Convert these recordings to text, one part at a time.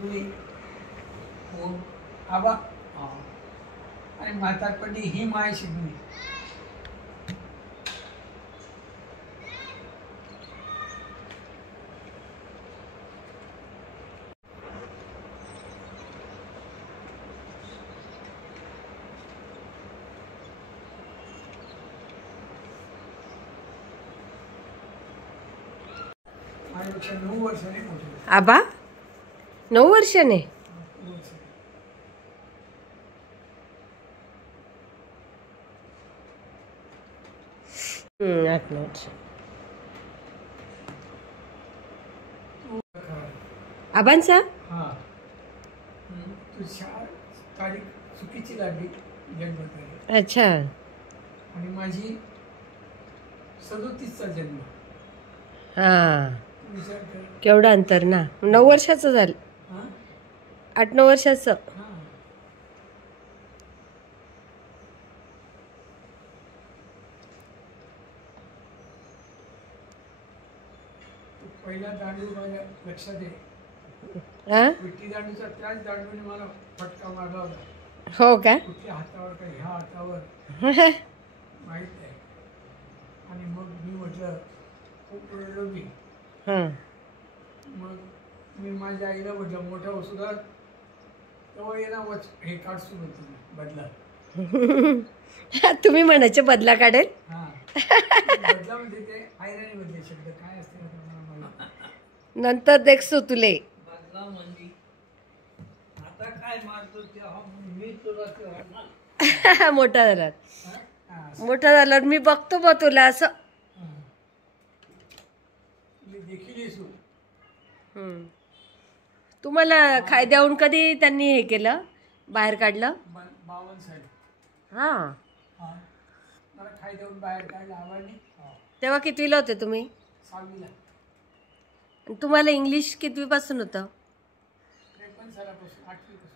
तुम्ही कोण आबा आणि म्हातारपणी ही माय शिकली. माझ्यापेक्षा 9 वर्षाने मोठे. आबा 9 वर्षाने. 9 वर्षाने. आठ 9 वर्ष. आबांचा हा तू तारीख चुकीची लागली जन्मतारीख. अच्छा. आणि माझी 37चा जन्म. हा विचार कर. केवढं अंतर ना. 9 वर्षाचं झालं. हा 8-9 वर्षाचं. हा तो पहिला दांडू माझ्या लक्षात आहे. हा विट्टी दांडूचा त्याच दांडूने मला फटका मारला होता. हो का. कुठल्या हातावर का ह्या हातावर माहीत नाही. आणि मग मी म्हटलं खूप रडलो मी. हा मग मी माझ्या आईला म्हटलं मोठ्या वसुधात तेव्हा ये ना हे काढसून होतं बदला. तुम्ही म्हणायचे बदला काढेल. हां बदला म्हणजे ते आयराणी बदले शब्द काय असते ना तुम्हाला मला नंतर देखसू तुले. बदला म्हणजे आता काय मारतो तेव्हा मी तुला तेव्हा मोठा झाला. हां मोठा झाल्यावर मी बघतो बा तुला असं. तुम्ही देखील येसू. तुम्हाला कायद्याहून कधी त्यांनी हे केलं, बाहेर काढलं? 52 साली. हा हां मला खाई देऊन बाहेर काढलं आवानी. तेव्हा कितवीला होते तुम्ही? 6वीला. आणि तुम्हाला इंग्लिश कितवीपासून होतं? 53 सालापासून 8वीपासून.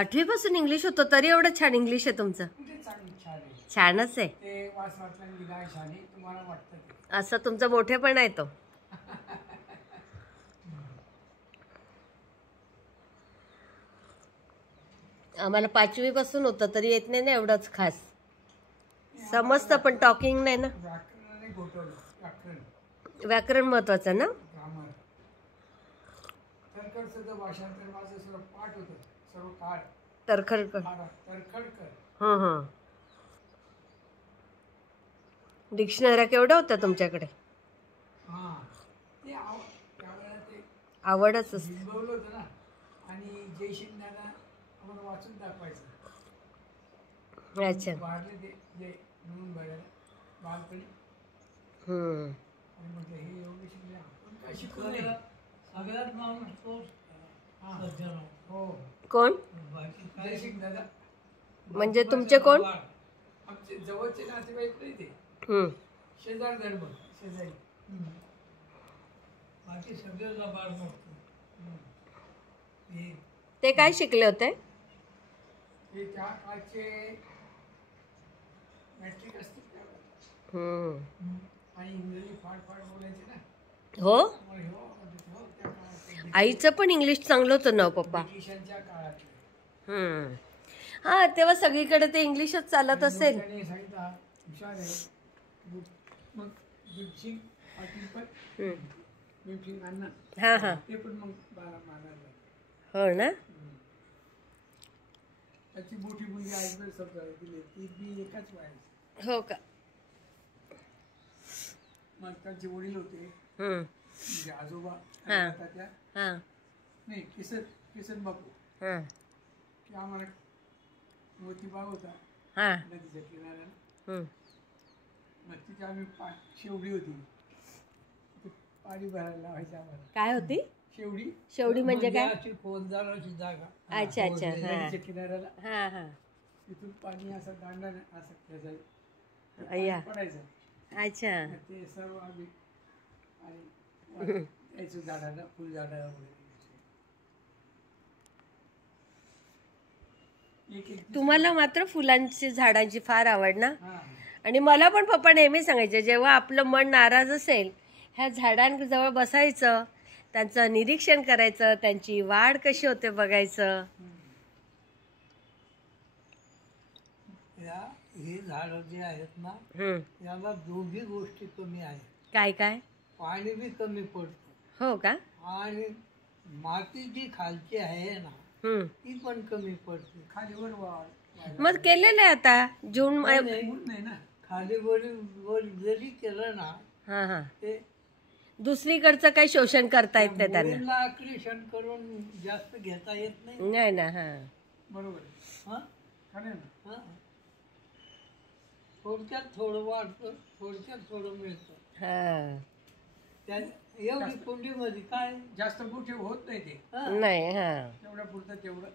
8वीपासून इंग्लिश होतं तरी एवढं छान इंग्लिश आहे तुमचं. कुठे चांगली छान आहे. छानच आहे. ते वाचवातल्या निघाय शाने तुम्हाला वाटतं ते. असं तुमचा मोठेपणा आहे तो. आम्हाला 5वीपासून होतं तरी येत नाही ना एवढंच खास. समजतं पण टॉकिंग नाही ना. व्याकरणाने घोटवलं. व्याकरण व्याकरण महत्वाचं ना. ग्रामर. तरखडचं भाषांतर माझं सर्व पाठ होतं. सर्व काळ तरखडकर. तरखडकर. हां डिक्शनऱ्या केवढ्या होत्या तुमच्याकडे? हां ते त्यावेळेला ते आवडच असते. झिंबवलं होतं ना. आणि जयशिंगणाला आम्हाला वाचून दाखवायचं. अच्छा. वाढले ते जे म्हणून बघायला बालपणी. आणि म्हटलं हे एवढे शिकले आपण काय शिकलो नाही. सगळ्यात माणूस तोच. हो कोण जयसिंग दादा. म्हणजे तुमचे कोण? आमचे जवळचे नातेवाईक नाही ते. शेजार धर्म शेजारी. बाकी सगळे जबार मोठं. ते काय शिकले होते? ते त्या काळचे मॅट्रिक असते त्यावेळेला. आणि इंग्रजी फाड बोलायचे ना. हो हो त्या काळात आईचं पण इंग्लिश चांगलं होतं ना पप्पा. ब्रिटिशांच्या काळातले. हा तेव्हा सगळीकडे ते इंग्लिशच चालत असेल. हुशार आहे. मग भीमसिंग पाटील पण भीमसिंग अण्णा. हां हां ते पण मग मागायला. हो ना. त्याची मोठी मुलगी आईकडे समजा दिली. ती बी एकाच वयाची. हो का. मग त्यांचे वडील होते म्हणजे आजोबा हां. त्या हां नाही किसन बापू. की आम्हाला मोतीबाग होता हां नदीच्या किनाऱ्याला. मग तिथे आम्ही शेवडी होती. पाणी भरायला लावायचं आम्हाला. काय होती शेवडी? शेवडी म्हणजे काय? खोलदाराची जागा. अच्छा अच्छा. नदीच्या किनाऱ्याला. हां हां तिथून पाणी असं दांडाने असं खेचायचं. अय्या. पडायचं. अच्छा. ते सर्व आम्ही आणि यायचं झाडाला फुल झाडाला वगैरे. तुम्हाला मात्र फुलांची झाडांची फार आवड ना. आणि मला पण पप्पा नेहमी सांगायचे जेव्हा आपलं मन नाराज असेल ह्या झाडांजवळ बसायचं त्यांचं निरीक्षण करायचं, त्यांची वाढ कशी होते बघायचं. हे झाडं जे आहेत ना, याला दोघी गोष्टी कमी आहेत. काय काय? पाणी बी कमी पडतं हो का? आणि माती जी खालची आहे ना ती पण कमी पडते. खालीवर वाढ मग केलेलं आहे आता जून नाही ना, खाली वर जरी केलं ना हा हा ते दुसरीकडचं काही शोषण करता येत नाही त्यांना. मुलींना आकर्षण करून जास्त घेता येत नाही. नाही ना. हा बरोबर. हा खरं ना. हा थोडक्यात थोडं वाढतं, थोडक्यात थोडं मिळतं. हा त्या एवढी कुंडीमध्ये काय जास्त मोठे होत नाही ते. नाही. हा तेवढं पुरतं तेवढं.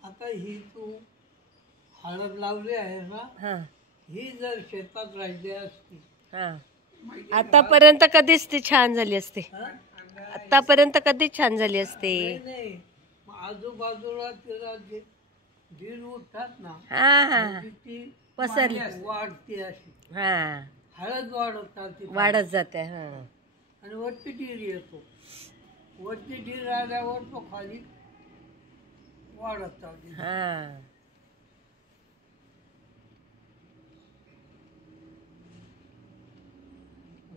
आता ही तू हळद लावली आहे ना, हा ही जर शेतात राहिली असती हा आतापर्यंत कधीच ती छान झाली असते. आतापर्यंत कधीच छान झाली असते. नाही, मग आजूबाजूला तिला जे ढील उठतात ना, हा हा म्हणजे ती पसरली. वाढते अशी. हा हळद वाढत चालते वाढत जाते. हा आणि वरती ढील येतो. वरती ढील आल्यावर तो खाली वाढत चालते. हा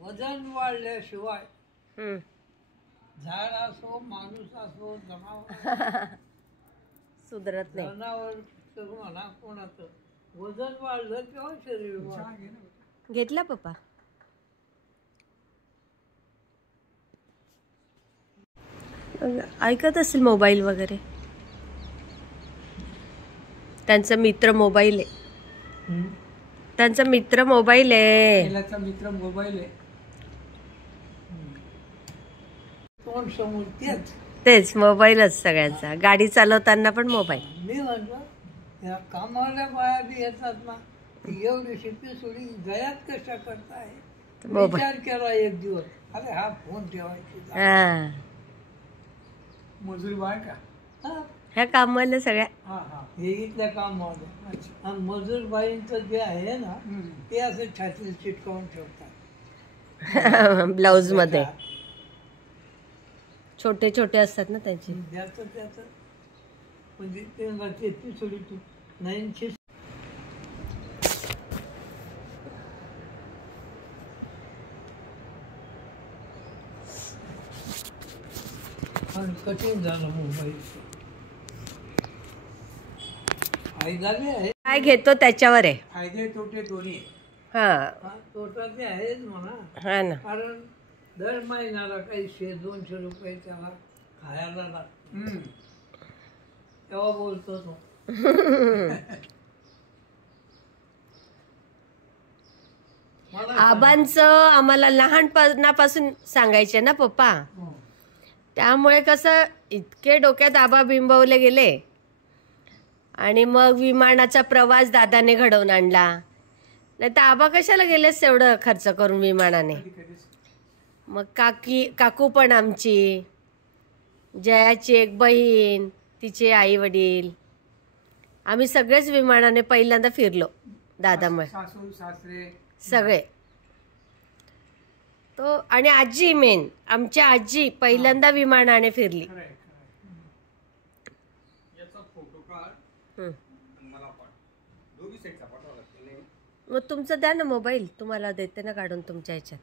वजन वाढल्याशिवाय हम्म. झाड असो, माणूस असो, जनावर सुधरत नाही. जनावर म्हणा कोणाचं वजन वाढलं किंवा शरीर वाढलं. घेतला पप्पा. ऐकत असेल मोबाईल वगैरे. त्यांचा मित्र मोबाईल आहे. त्यांचा मित्र मोबाईल आहे. मित्र मोबाईल आहे. कोण समोर तेच मोबाईलच सगळ्यांचा. गाडी चालवताना पण मोबाईल. मी म्हणतो या कामाला बाया बी येतात ना, एवढीशी पिसोडी गयात कशा करताय. विचार केला एक दिवस, अरे हा फोन ठेवायची. हा मजुरी बाय का ह्या कामाला सगळ्या. हे इथल्या कामाला. आणि मजूर बाईंचं जे आहे ना ते असं छातीला चिटकावून ठेवतात ब्लाऊज मध्ये. छोटे छोटे असतात ना त्यांचे. त्याचं म्हणजे ते पिसोडी तू 900 कठीण झालं मोबाईल. फायदाने आहे, काय घेतो त्याच्यावर आहे. फायदे तोटे दोन्ही. हा तोटा ते आहेच म्हणा. हा ना. कारण दर महिन्याला काही 100-200 रुपये त्याला खायला लागतो. तेव्हा बोलतो तो. आबांचं आम्हाला लहानपणापासून सांगायचे ना पप्पा. त्यामुळे कसं इतके डोक्यात आबा बिंबवले गेले. आणि मग विमानाचा प्रवास दादाने घडवून आणला. नाही तर आबा कशाला गेलेस एवढं खर्च करून विमानाने. मग काकू पण आमची, जयाची एक बहीण, तिचे आई वडील, आम्ही सगळेच विमानाने पहिल्यांदा फिरलो दादामुळे. सगळे. तो आणि आजी मेन, आमची आजी पहिल्यांदा विमानाने फिरली. मग तुमचं द्या ना मोबाईल, तुम्हाला देते ना काढून तुमच्या ह्याच्यात.